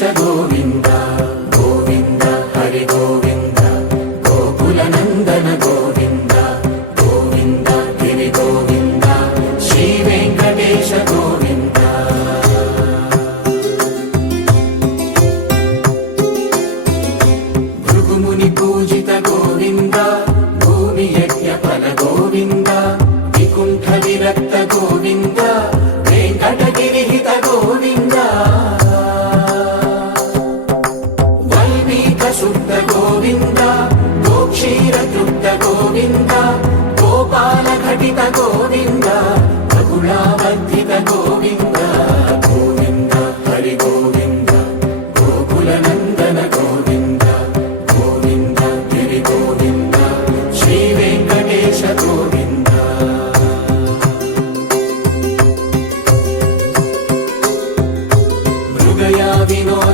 వెంకటేశ గోవింద గోవింద హరి గోవింద గోకుల నందన గోవింద గోవింద గిరి గోవింద శ్రీ వెంకటేశ గోవింద భృగుముని పూజిత గోవింద భూమి యజ్ఞ ఫల గోవింద వికుంఠ విరక్త గోవింద వెంకటగిరిహిత గోవింద వల్మీక శుద్ధ గోవింద గోక్షీర తృప్త గోవింద గోపాల ఘటిత గోవింద బహుళావర్ధిత గోవింద గోవింద హరి గోవింద గోకుల నందన గోవింద గోవింద గిరి గోవింద శ్రీ వెంకటేశ గోవింద మృగయా వినోద